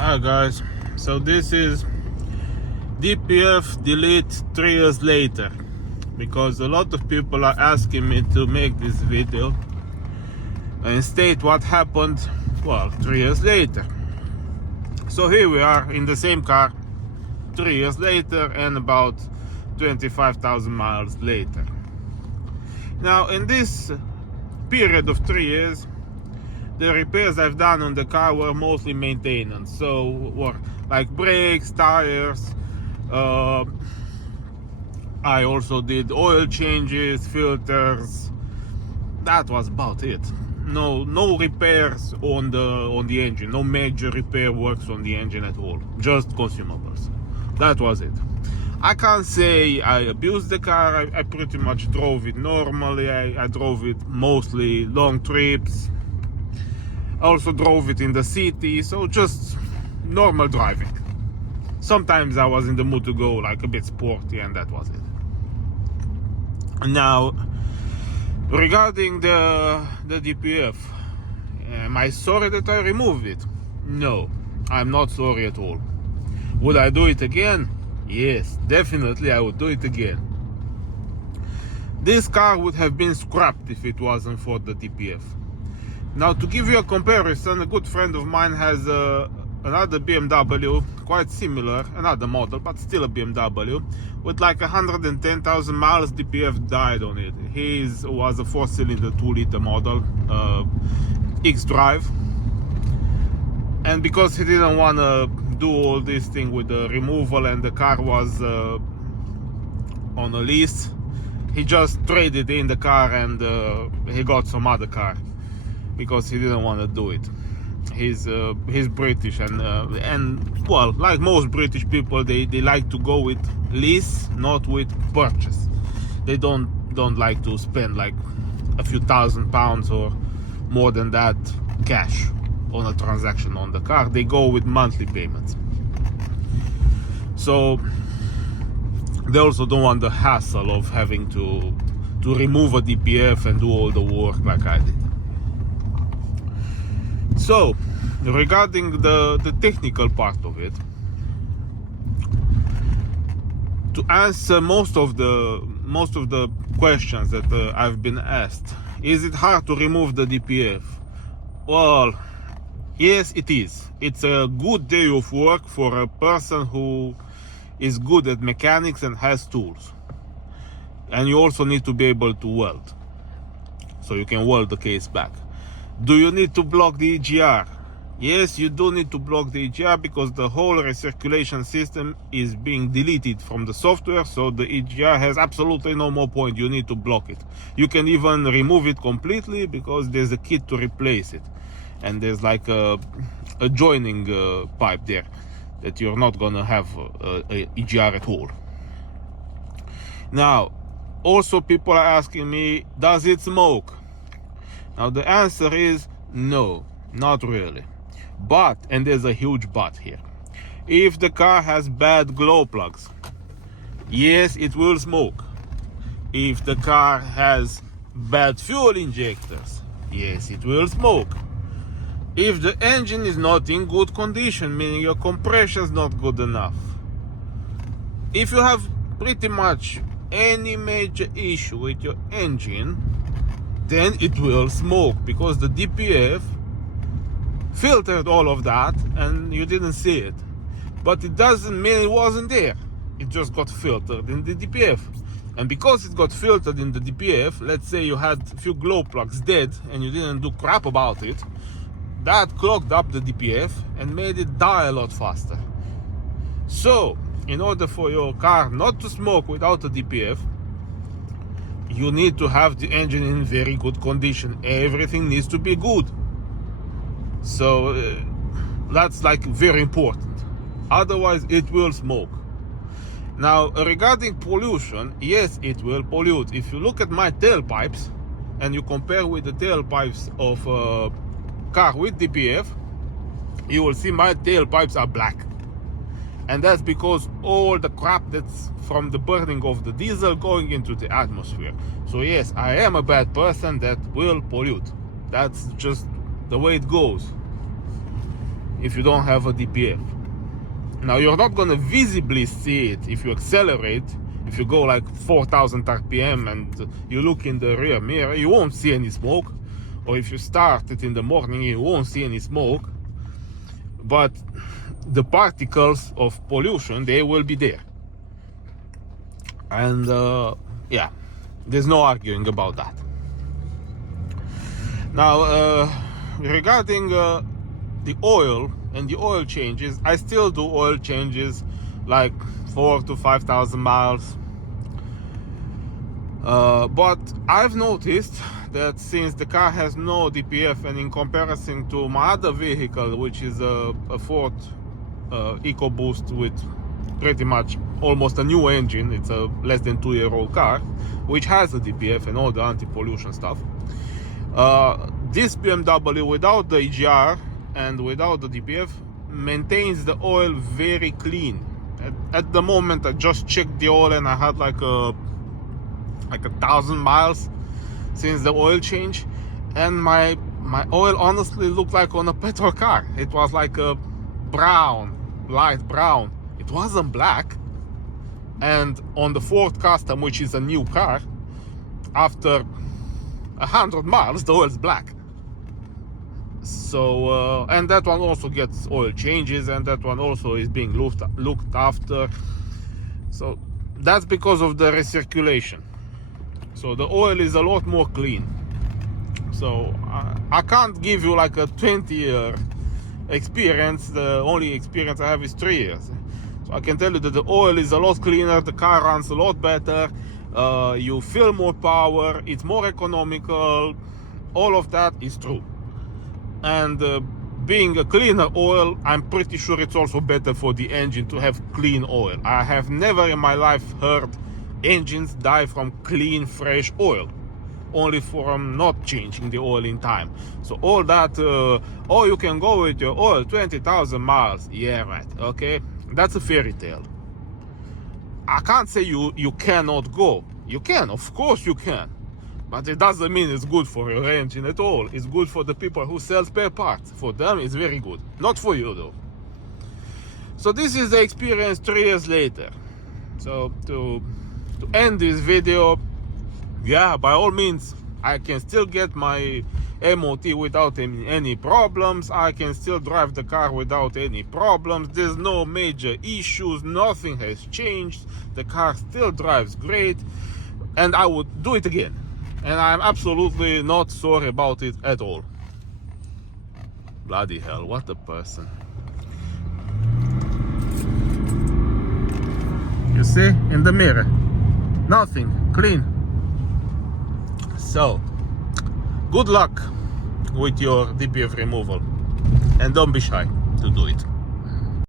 Hi guys, so this is DPF delete 3 years later, because a lot of people are asking me to make this video and state what happened, well, 3 years later. So here we are in the same car 3 years later and about 25,000 miles later. Now in this period of 3 years, the repairs I've done on the car were mostly maintenance, so were like brakes, tires. I also did oil changes, filters. That was about it. No repairs on the engine. No major repair works on the engine at all. Just consumables. That was it. I can't say I abused the car. I pretty much drove it normally. I drove it mostly long trips. I also drove it in the city, so just normal driving. Sometimes I was in the mood to go like a bit sporty, and that was it. Now, regarding the DPF, am I sorry that I removed it? No, I'm not sorry at all. Would I do it again? Yes, definitely I would do it again. This car would have been scrapped if it wasn't for the DPF. Now, to give you a comparison, a good friend of mine has another BMW, quite similar, another model, but still a BMW, with like 110,000 miles. DPF died on it. His was a 4-cylinder 2-liter model, X-Drive. And because he didn't want to do all this thing with the removal and the car was on a lease, he just traded in the car and he got some other car, because he didn't want to do it. He's British and well, like most British people, they like to go with lease, not with purchase. They don't like to spend like a few £1,000 or more than that cash on a transaction on the car. They go with monthly payments. So they also don't want the hassle of having to remove a DPF and do all the work like I did. So, regarding the technical part of it, to answer most of the questions that I've been asked, is it hard to remove the DPF? Well, yes, it is. It's a good day of work for a person who is good at mechanics and has tools. And you also need to be able to weld, so you can weld the case back. Do you need to block the EGR? Yes, you do need to block the EGR, because the whole recirculation system is being deleted from the software, so the EGR has absolutely no more point. You need to block it. You can even remove it completely, because there's a kit to replace it. And there's like a joining pipe there that you're not gonna have a EGR at all. Now, also people are asking me, does it smoke? Now the answer is no, not really. But, and there's a huge but here, if the car has bad glow plugs, yes, it will smoke. If the car has bad fuel injectors, yes, it will smoke. If the engine is not in good condition, meaning your compression is not good enough, if you have pretty much any major issue with your engine, then it will smoke, because the DPF filtered all of that and you didn't see it. But it doesn't mean it wasn't there. It just got filtered in the DPF. And because it got filtered in the DPF, let's say you had a few glow plugs dead and you didn't do crap about it, that clogged up the DPF and made it die a lot faster. So, in order for your car not to smoke without a DPF, you need to have the engine in very good condition. Everything needs to be good. So that's like very important. Otherwise it will smoke. Now, regarding pollution, yes, it will pollute. If you look at my tailpipes and you compare with the tailpipes of a car with DPF, you will see my tailpipes are black. And that's because all the crap that's from the burning of the diesel going into the atmosphere. So yes, I am a bad person that will pollute. That's just the way it goes. if you don't have a DPF. Now you're not going to visibly see it if you accelerate. If you go like 4,000 RPM and you look in the rear mirror, you won't see any smoke. Or if you start it in the morning, you won't see any smoke. But the particles of pollution, they will be there. And yeah, there's no arguing about that. Now, regarding the oil and the oil changes, I still do oil changes like 4,000 to 5,000 miles. But I've noticed that since the car has no DPF, and in comparison to my other vehicle, which is a Ford EcoBoost with pretty much almost a new engine, it's a less than 2-year-old car, which has a DPF and all the anti-pollution stuff. This BMW without the EGR and without the DPF maintains the oil very clean. At the moment, I just checked the oil and I had like 1,000 miles since the oil change, and my oil honestly looked like on a petrol car. It was like a brown, light brown. It wasn't black. And on the Ford Custom, which is a new car, after 100 miles the oil's black. So and that one also gets oil changes, and that one also is being looked after. So that's because of the recirculation. So the oil is a lot more clean. So I can't give you like a 20-year experience. The only experience I have is 3 years. So I can tell you that the oil is a lot cleaner, the car runs a lot better, you feel more power, it's more economical. All of that is true. And being a cleaner oil, I'm pretty sure it's also better for the engine to have clean oil. I have never in my life heard engines die from clean, fresh oil, only from not changing the oil in time. So all that, oh, you can go with your oil 20,000 miles. Yeah, right. Okay, that's a fairy tale. I can't say you cannot go. You can, of course you can. But it doesn't mean it's good for your engine at all. It's good for the people who sell spare parts. For them, it's very good. Not for you, though. So this is the experience 3 years later. So to end this video, yeah, by all means, I can still get my MOT without any problems. I can still drive the car without any problems. There's no major issues. Nothing has changed. The car still drives great. And I would do it again. And I'm absolutely not sorry about it at all. Bloody hell, what a person. You see, in the mirror, nothing, clean. So, good luck with your DPF removal. And don't be shy to do it.